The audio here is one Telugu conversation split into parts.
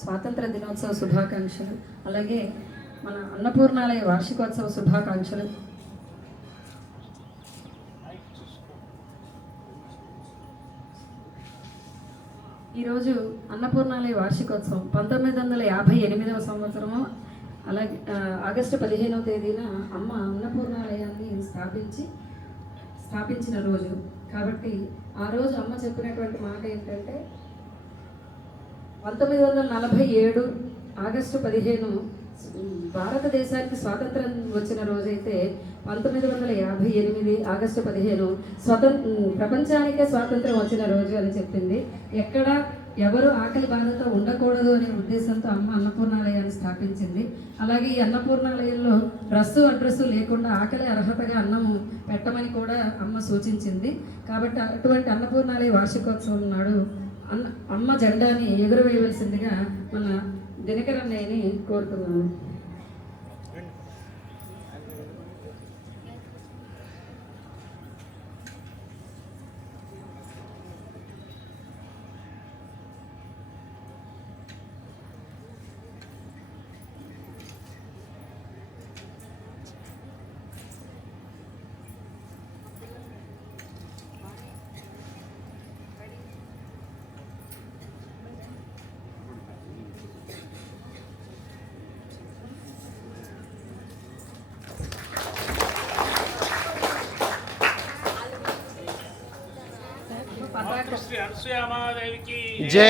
స్వాతంత్ర దినోత్సవ శుభాకాంక్షలు, అలాగే మన అన్నపూర్ణాలయ వార్షికోత్సవ శుభాకాంక్షలు. ఈరోజు అన్నపూర్ణాలయ వార్షికోత్సవం 1958వ సంవత్సరము, అలాగే ఆగస్టు 15వ తేదీన అమ్మ అన్నపూర్ణాలయాన్ని స్థాపించిన రోజు. కాబట్టి ఆ రోజు అమ్మ చెప్పినటువంటి మాట ఏంటంటే 1947 ఆగస్టు 15 భారతదేశానికి స్వాతంత్రం వచ్చిన రోజైతే 1958 ఆగస్టు 15 ప్రపంచానికే స్వాతంత్రం వచ్చిన రోజు అని చెప్పింది. ఎక్కడ ఎవరు ఆకలి బాధతో ఉండకూడదు అనే ఉద్దేశంతో అమ్మ అన్నపూర్ణాలయాన్ని స్థాపించింది. అలాగే ఈ అన్నపూర్ణాలయంలో అడ్రస్సు లేకుండా ఆకలి అర్హతగా అన్నము పెట్టమని కూడా అమ్మ సూచించింది. కాబట్టి అటువంటి అన్నపూర్ణాలయ వార్షికోత్సవం నాడు అమ్మ జెండాని ఎగురవేయవలసిందిగా మన దినకరన్నయ్యని కోరుతున్నాను. శ్రీ అనసూయమాదేవికి జై,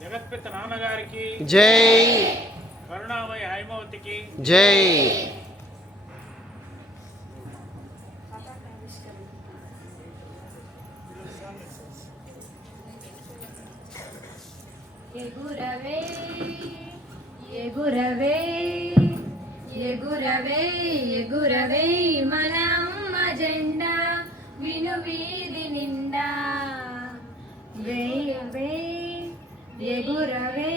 జగత్పిత నాన్నగారికి జై, కరుణామయ హైమవతికి జై. ఎగురవే ఎగురవే ఎగురవే ఎగురవే మన అమ్మ జెండా విను వీధి నిండా. వేయవే ఎగురవే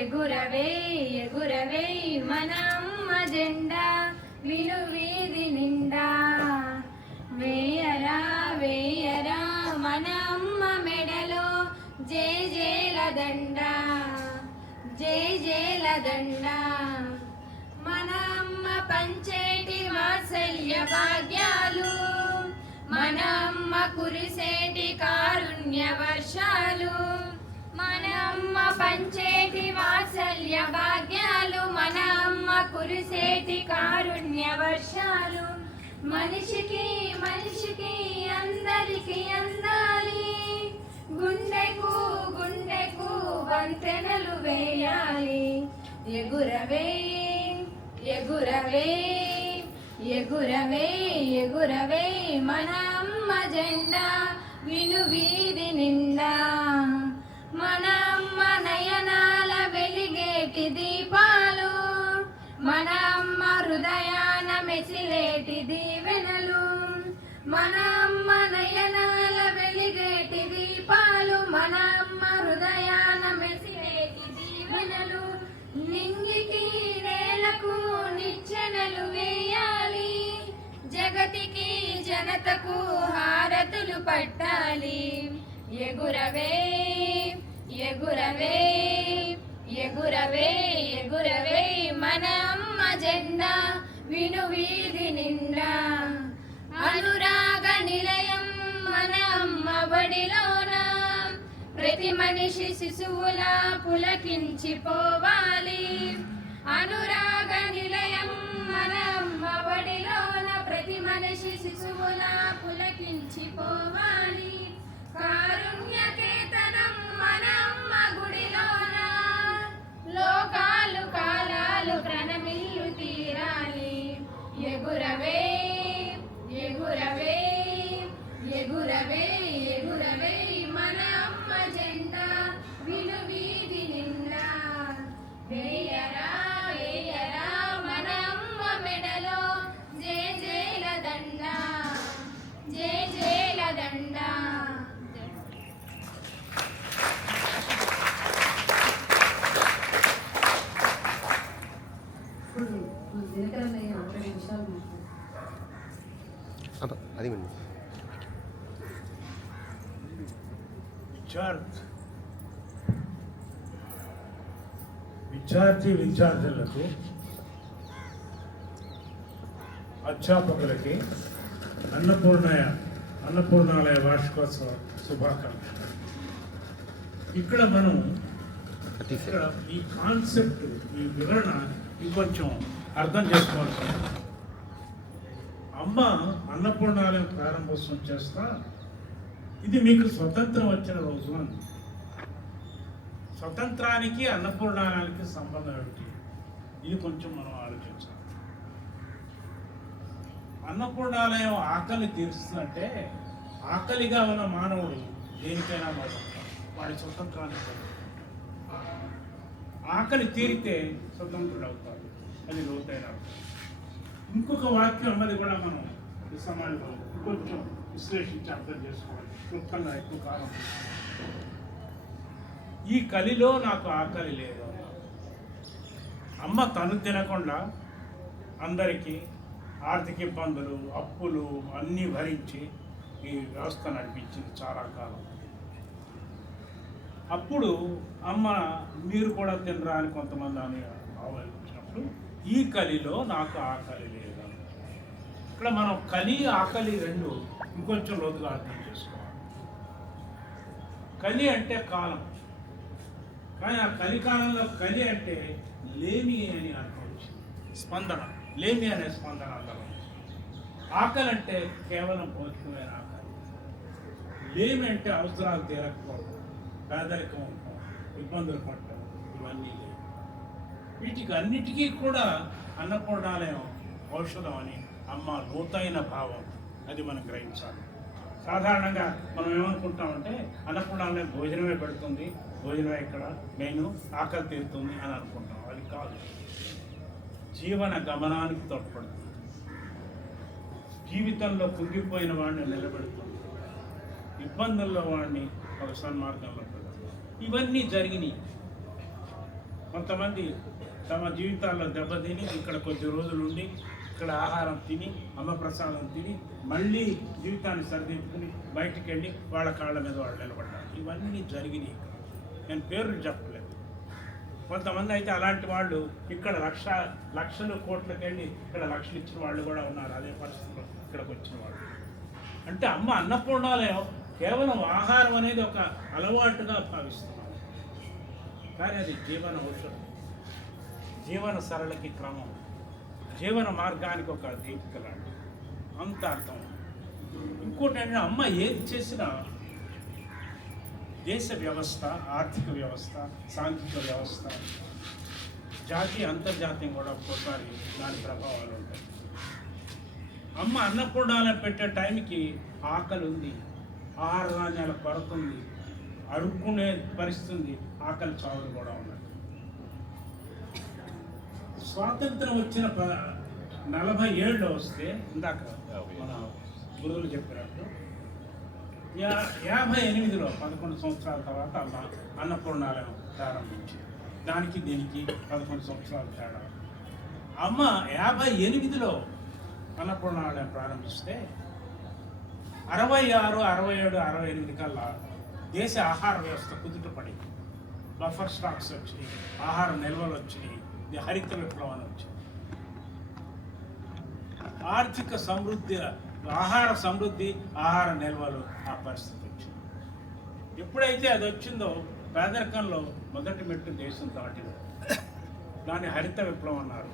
ఎగురవే ఎగురవే మన అమ్మ జెండా విను వీధి నిండా. వేయరా వేయరా మన అమ్మ మెడలో జై జైల దండ, జై జైల దండ. మన అమ్మ పంచేటి వాత్సల్య భాగ్యాలు, మన అమ్మ కురిసేటి కారుణ్య వర్షాలు. మన అమ్మ పంచేటి వాత్సల్య భాగ్యాలు, మన అమ్మ కురిసేటి కారుణ్య వర్షాలు. మనిషికి మనిషికి అందరికి అందాలి, గుండెకు గుండెకు వంతెనలు వేయాలి. ఎగురవే ఎగురవే ఎగురవే ఎగురవే మన అమ్మ జెండా విను వీధి నిండా. మన అమ్మ నయనాల వెలిగేటి దీపాలు, మన అమ్మ హృదయాన మెసిలేటి దీవెనలు. మన అమ్మ నయనాల వెలిగేటి దీపాలు, మన అమ్మ హృదయాన మెసిలేటి దీవెనలు. నింగికి నేలకు నిచ్చెనలు వేయాలి, జగతికి జనతకు హారతులు పట్టాలి. ఎగురవే ఎగురవే ఎగురవే ఎగురవే మన అమ్మ జెండా విను వీధి నిండా. అనురాగ నిలయం మన అమ్మ బడిలోన, ప్రతి మనిషి శిశువులా పులకించిపోవాలి. అనురాగ నిలయం మన అమ్మ బడిలోన, ప్రతి మనిషి శిశువులా పులకించిపోవాలి. కారుణ్య కేతనం మన అమ్మ గుడిలోన, లోకాలు కాలాలు ప్రణమిల్లు తీరాలి. ఎగురవే ఎగురవే ఎగురవే ఎగురవే మన అమ్మ జెండా విను వీధి నిండా. వేయరా వేయరా మన అమ్మ మెడలో జై జైల దండ, జై జైల దండ. విద్యార్థులకు, అధ్యాపకులకి అన్నపూర్ణాలయ వార్షికోత్సవ శుభాకాంక్షలు. ఇక్కడ ఈ కాన్సెప్ట్, ఈ వివరణ ఇంకొంచెం అర్థం చేసుకోవాలి. అమ్మ అన్నపూర్ణాలయం ప్రారంభోత్సవం చేస్తా, ఇది మీకు స్వతంత్రం వచ్చిన రోజు అని. స్వతంత్రానికి అన్నపూర్ణాలయానికి సంబంధం ఏమిటి? ఇది కొంచెం మనం ఆలోచించాలి. అన్నపూర్ణాలయం ఆకలి తీరుస్తుందంటే, ఆకలిగా ఉన్న మానవుడు దేనికైనా మొదలుతాడు, వాడి స్వతంత్రానికి. ఆకలి తీరితే స్వతంత్రుడు అవుతాడు. అది లోతైన అర్థం. ఇంకొక వాక్యం అన్నది కూడా మనం ఈ సమాజంలో కొంచెం విశ్లేషించి అర్థం చేసుకోవాలి. క్లుప్తంగా ఎక్కువ కాలం. ఈ కలిలో నాకు ఆకలి లేదు. అమ్మ తను తినకుండా అందరికీ ఆర్థిక ఇబ్బందులు, అప్పులు అన్నీ భరించి ఈ వ్యవస్థ నడిపించింది చాలా కాలం. అప్పుడు అమ్మ మీరు కూడా తినరా అని కొంతమంది అని ఆలోచించినప్పుడు, ఈ కలిలో నాకు ఆకలి లేదు. ఇక్కడ మనం కలి, ఆకలి రెండు ఇంకొంచెం లోతుగా అర్థం చేసుకోవాలి. కలి అంటే కాలం, కానీ ఆ కలికాలంలో కలి అంటే లేమి అని అర్థం వచ్చింది. స్పందన, లేమి అనే స్పందన అందరం. ఆకలి అంటే కేవలం భౌతికమైన ఆకలి. లేమి అంటే అవసరాలు తీరకపోవడం, పేదరికం ఉండటం, ఇబ్బందులు పడటం, ఇవన్నీ లేవు. వీటికి అన్నిటికీ కూడా అన్నపూర్ణాలయం ఔషధం అని అమ్మ లోతైన భావం, అది మనం గ్రహించాలి. సాధారణంగా మనం ఏమనుకుంటామంటే అన్నపూర్ణాలయం భోజనమే పెడుతుంది, భోజనమే ఇక్కడ నేను ఆకలి తీరుతుంది అని అనుకుంటాం. అది కాదు. జీవన గమనానికి తోడ్పడుతుంది, జీవితంలో కుంగిపోయిన వాడిని నిలబెడుతుంది, ఇబ్బందుల్లో వాడిని ఒక సన్మార్గంలో పెడుతుంది. ఇవన్నీ జరిగినాయి. కొంతమంది తమ జీవితాల్లో దెబ్బతిని ఇక్కడ కొద్ది రోజులు ఉండి ఇక్కడ ఆహారం తిని, అమ్మ ప్రసాదం తిని, మళ్ళీ జీవితాన్ని సరిదిద్దుకుని బయటికి వెళ్ళి వాళ్ళ కాళ్ళ మీద వాళ్ళు నిలబడ్డారు. ఇవన్నీ జరిగినాయి. నేను పేర్లు చెప్పలేదు. కొంతమంది అయితే అలాంటి వాళ్ళు ఇక్కడ లక్షలు కోట్లకి వెళ్ళి ఇక్కడ లక్షలు ఇచ్చిన వాళ్ళు కూడా ఉన్నారు. అదే పరిస్థితిలో ఇక్కడికి వచ్చిన వాళ్ళు. అంటే అమ్మ అన్నపూర్ణాలయం కేవలం ఆహారం అనేది ఒక అలవాటుగా భావిస్తున్నాం, కానీ అది జీవన ఔషధం, జీవన సరళకి క్రమం, జీవన మార్గానికి ఒక దీపిక లాంటి అంత అర్థం. ఇంకోటి అంటే అమ్మ ఏది చేసినా దేశ వ్యవస్థ, ఆర్థిక వ్యవస్థ, సాంఘిక వ్యవస్థ, జాతీయ అంతర్జాతీయం కూడా ఒక్కోసారి దాని ప్రభావాలు ఉంటాయి. అమ్మ అన్నపూర్ణాలయం పెట్టే టైంకి ఆకలి ఉంది, ఆహార ధాన్యాల కొరత ఉంది, అడుక్కునే పరిస్థితి, ఆకలి చావులు కూడా ఉన్నాయి. స్వాతంత్రం వచ్చిన 40 ఏళ్ళు వస్తే, ఇందాక మన గురువులు చెప్పినట్టు 58లో 11 సంవత్సరాల తర్వాత అమ్మ అన్నపూర్ణాలయం ప్రారంభించింది. దానికి దీనికి 11 సంవత్సరాల తేడా. అమ్మ 58లో అన్నపూర్ణాలయం ప్రారంభిస్తే 66, 67, 68 కల్లా దేశ ఆహార వ్యవస్థ కుదుటపడింది. బఫర్ స్టాక్స్ వచ్చినాయి, ఆహార నిల్వలు వచ్చినాయి, హరిత విప్లవం వచ్చింది. ఆర్థిక సమృద్ధి, ఆహార సమృద్ధి, ఆహార నిల్వలు ఆ పరిస్థితి వచ్చింది. ఎప్పుడైతే అది వచ్చిందో పేదరికంలో మొదటి మెట్టు దేశం దాటింది. దాన్ని హరిత విప్లవం అన్నారు.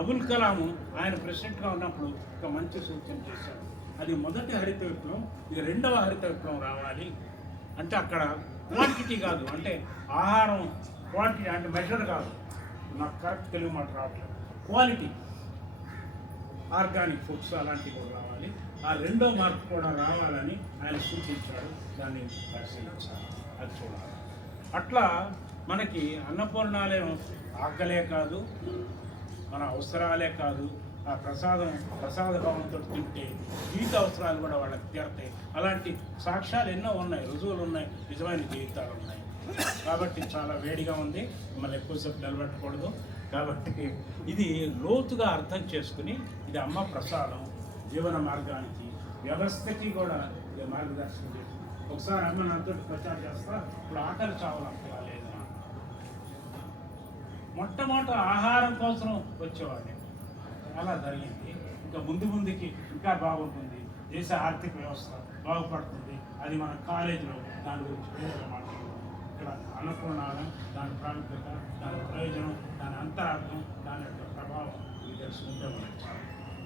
అబుల్ కలాం ఆయన ప్రెసిడెంట్గా ఉన్నప్పుడు ఒక మంచి సూచన చేశారు. అది మొదటి హరిత విప్లవం, ఇది రెండవ హరిత విప్లవం రావాలి. అంటే అక్కడ క్వాంటిటీ కాదు, అంటే ఆహారం క్వాంటిటీ అంటే మెజర్ కాదు, నాకు కరెక్ట్ తెలుగు మాట రావట్లేదు, క్వాలిటీ, ఆర్గానిక్ ఫుడ్స్ అలాంటివి కూడా రావాలి. ఆ రెండో మార్పు కూడా రావాలని ఆయన సూచించాడు. దాన్ని పరిశీలించాలి, అది చూడాలి. అట్లా మనకి అన్నపూర్ణాలయం ఆకలే కాదు, మన అవసరాలే కాదు, ఆ ప్రసాద భావంతో తింటే జీవిత అవసరాలు కూడా వాళ్ళకి తీరతాయి. అలాంటి సాక్ష్యాలు ఎన్నో ఉన్నాయి, రుజువులు ఉన్నాయి, నిజమైన జీవితాలు ఉన్నాయి. కాబట్టి చాలా వేడిగా ఉంది, మళ్ళీ ఎక్కువసేపు నిలబెట్టకూడదు. కాబట్టి ఇది లోతుగా అర్థం చేసుకుని, ఇది అమ్మ ప్రసాదం జీవన మార్గానికి, వ్యవస్థకి కూడా ఇది మార్గదర్శనం చేస్తుంది. ఒకసారి అమ్మ నాతో ప్రచారం చేస్తా, ఇప్పుడు ఆకలి చావాలంటే లేదు. మొట్టమొదట ఆహారం కోసం వచ్చేవాడిని. అలా జరిగింది. ఇంకా ముందుకి ఇంకా బాగుంటుంది, దేశ ఆర్థిక వ్యవస్థ బాగుపడుతుంది. అది మన కాలేజీలో దాని గురించి వివరంగా మాట్లాడుతున్నాం. ఇక్కడ అన్నపూర్ణాలయం, దాని ప్రాముఖ్యత, దాని ప్రయోజనం, దాని అంతరార్థం, దాని యొక్క ప్రభావం ఇది తెలుసుకుంటే మనకి చాలు.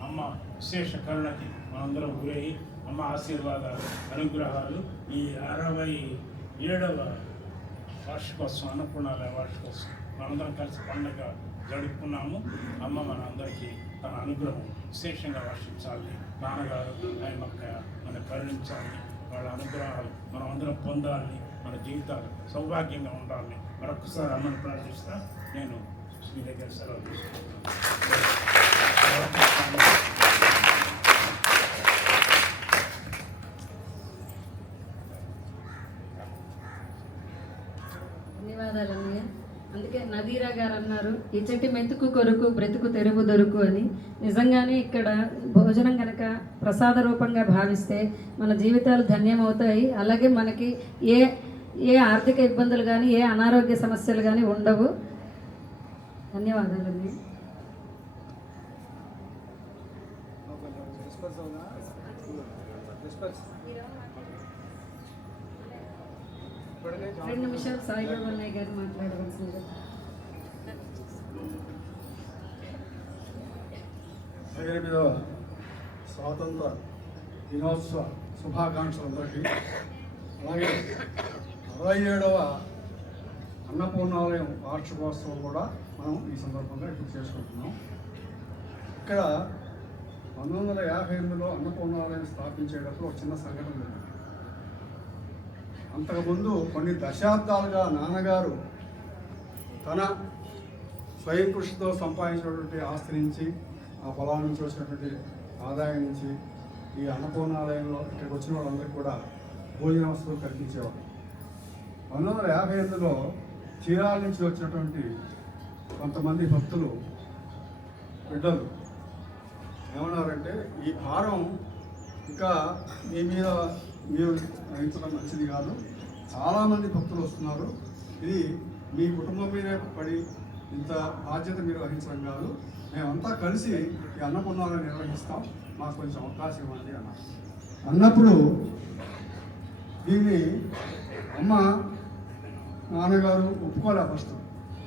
అమ్మ విశేష కరుణకి మనందరం గురయ్యి అమ్మ ఆశీర్వాదాలు, అనుగ్రహాలు ఈ 67వ వార్షికోత్సవం, అన్నపూర్ణాలయ వార్షికోత్సవం మనందరం కలిసి పండుగ జరుపుకున్నాము. అమ్మ మనందరికీ తన అనుగ్రహం విశేషంగా వర్షించాలి. నాన్నగారు ఆయన మన కరుణించాలి. వాళ్ళ అనుగ్రహాలు మనం అందరం పొందాలని, మన జీవితాలు సౌభాగ్యంగా ఉండాలని మరొకసారి అమ్మని ప్రార్థిస్తా నేను మీ దగ్గర సెలవు తీసుకుంటున్నాను. ధన్యవాదాలు అన్నయ్య. అందుకే నదీరా గారు అన్నారు, ఇచ్చటి మెతుకు కొరకు బ్రతుకు తెరువు దొరుకు అని. నిజంగానే ఇక్కడ భోజనం కనుక ప్రసాద రూపంగా భావిస్తే మన జీవితాలు ధన్యమవుతాయి. అలాగే మనకి ఏ ఆర్థిక ఇబ్బందులు కానీ ఏ అనారోగ్య సమస్యలు కానీ ఉండవు. ధన్యవాదాలు అన్నయ్య. రెండు నిమిషాలు సాయిబాబా అన్నయ్య గారు మాట్లాడవలసింది. 18వ స్వాతంత్ర దినోత్సవ శుభాకాంక్షలందరికీ. అలాగే 67వ అన్నపూర్ణాలయం వార్షికోత్సవం కూడా మనం ఈ సందర్భంగా ఇప్పుడు చేసుకుంటున్నాం. ఇక్కడ 1958లో అన్నపూర్ణాలయం స్థాపించేటప్పుడు ఒక చిన్న సంఘటన జరిగింది. అంతకుముందు కొన్ని దశాబ్దాలుగా నాన్నగారు తన స్వయం కృషితో సంపాదించినటువంటి ఆస్తి నుంచి, ఆ పొలాల నుంచి వచ్చినటువంటి ఆదాయం నుంచి ఈ అన్నపూర్ణాలయంలో ఇక్కడికి వచ్చిన వాళ్ళందరికీ కూడా భోజన వసతులు కల్పించేవారు. 1958లో చీరాల నుంచి వచ్చినటువంటి కొంతమంది భక్తులు బిడ్డలు ఏమన్నారంటే, ఈ భారం ఇంకా మీ మీద మీరు వహించడం మంచిది కాదు, చాలామంది భక్తులు వస్తున్నారు, ఇది మీ కుటుంబం మీదే పడి ఇంత బాధ్యత మీరు వహించడం కాదు, మేమంతా కలిసి ఈ అన్నపూర్ణాలను నిర్వహిస్తాం, మాకు కొంచెం అవకాశం ఇవ్వండి అన్నారు. అన్నప్పుడు దీన్ని అమ్మ నాన్నగారు ఒప్పుకోలే ఫస్ట్.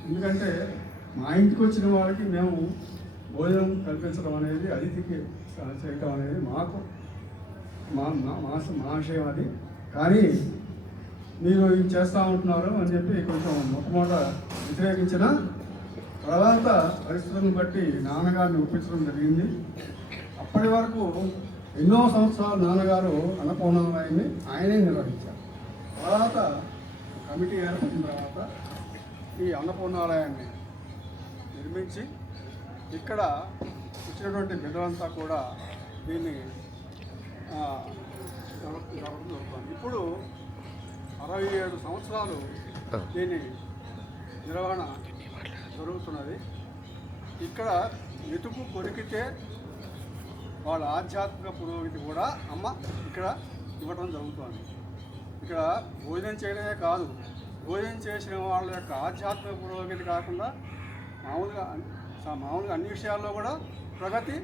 ఎందుకంటే మా ఇంటికి వచ్చిన వాళ్ళకి మేము భోజనం కల్పించడం అనేది, అతిథికి చేయటం అనేది మాకు మా విషయం అది. కానీ మీరు ఇది చేస్తూ ఉంటున్నారు అని చెప్పి కొంచెం మొట్టమొదట వ్యతిరేకించిన తర్వాత పరిస్థితులను బట్టి నాన్నగారిని ఒప్పించడం జరిగింది. అప్పటి వరకు ఎన్నో సంవత్సరాలు నాన్నగారు అన్నపూర్ణాలయాన్ని ఆయనే నిర్వహించారు. తర్వాత కమిటీ ఏర్పడిన తర్వాత ఈ అన్నపూర్ణాలయాన్ని నిర్మించి ఇక్కడ వచ్చినటువంటి బిడ్డలంతా కూడా దీన్ని ఇప్పుడు 67 సంవత్సరాలు దీని నిర్వహణ జరుగుతున్నది. ఇక్కడ మెతుకు కొరికితే వాళ్ళ ఆధ్యాత్మిక పురోగతి కూడా అమ్మ ఇక్కడ ఇవ్వడం జరుగుతుంది. ఇక్కడ భోజనం చేయడమే కాదు, భోజనం చేసిన వాళ్ళ యొక్క ఆధ్యాత్మిక పురోగతి కాకుండా మామూలుగా అన్ని విషయాల్లో కూడా ప్రగతి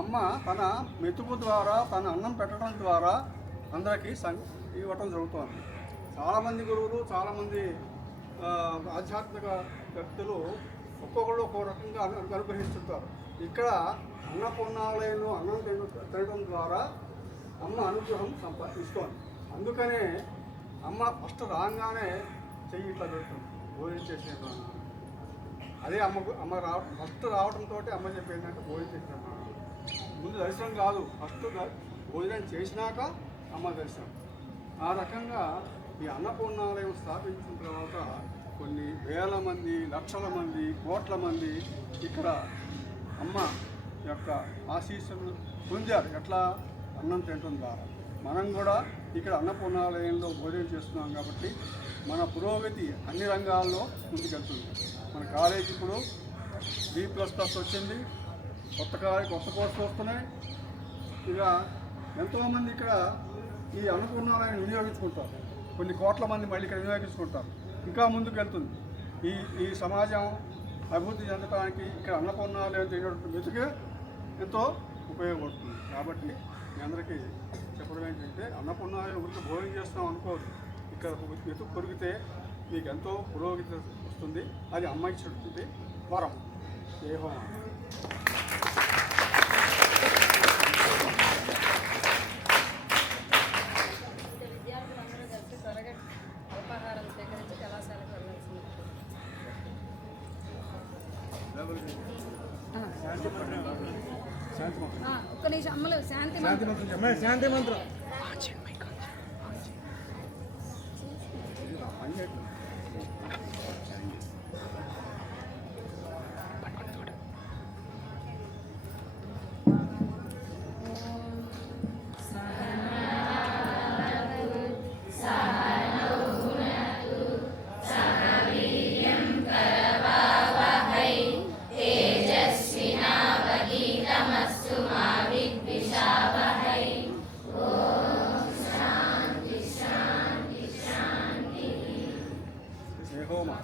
అమ్మ తన మెతుకు ద్వారా, తన అన్నం పెట్టడం ద్వారా అందరికీ ఇవ్వటం జరుగుతుంది. చాలామంది గురువులు, చాలామంది ఆధ్యాత్మిక వ్యక్తులు ఒక్కొక్కరు ఒక్కో రకంగా అనుగ్రహిస్తుంటారు. ఇక్కడ అన్నపూర్ణాలయంలో అన్నం తినడం ద్వారా అమ్మ అనుగ్రహం సంపాదిస్తోంది. అందుకనే అమ్మ ఫస్ట్ రాగానే చెయ్యి ఇట్లా పెడుతుంది భోజనం చేసిన. అదే అమ్మ ఫస్ట్ రావడంతో అమ్మ చెప్పేందంటే భోజనం చేసిన ముందు దర్శనం కాదు, ఫస్ట్ భోజనం చేసినాక అమ్మ దర్శనం. ఆ రకంగా ఈ అన్నపూర్ణాలయం స్థాపించిన తర్వాత కొన్ని వేల మంది, లక్షల మంది, కోట్ల మంది ఇక్కడ అమ్మ యొక్క ఆశీస్సులు పొందారు. ఎట్లా? అన్నం తినడం ద్వారా. మనం కూడా ఇక్కడ అన్నపూర్ణాలయంలో భోజనం చేస్తున్నాం కాబట్టి మన పురోగతి అన్ని రంగాల్లో ముందుకెళ్తుంది. మన కాలేజీ ఇప్పుడు B++ వచ్చింది, కొత్త కోర్సులు వస్తున్నాయి. ఇక ఎంతోమంది ఇక్కడ ఈ అన్నపూర్ణాలయాన్ని వినియోగించుకుంటారు. కొన్ని కోట్ల మంది మళ్ళీ ఇక్కడ వినియోగించుకుంటారు. ఇంకా ముందుకు వెళ్తుంది ఈ సమాజం. అభివృద్ధి చెందడానికి ఇక్కడ అన్నపూర్ణాలయం తినేటువంటి మెతుకే ఎంతో ఉపయోగపడుతుంది. కాబట్టి మీ అందరికీ చెప్పడం ఏంటంటే అన్నపూర్ణాలయం గురించి భోజనం చేస్తాం అనుకోవద్దు. ఇక్కడ మెతుకు కొరిగితే మీకు ఎంతో పురోగతి వస్తుంది. అది అమ్మ ఇచ్చినటువంటి వరం. ఏ హోమం విద్యార్థులందరూ కలిసి త్వరగా అల్పాహారం సేకరించి కళాశాలకు వెళ్ళాల్సింది. ఒక్క నిమిషం అమ్మలు శాంతి శాంతి మంత్రం ఏ హోమం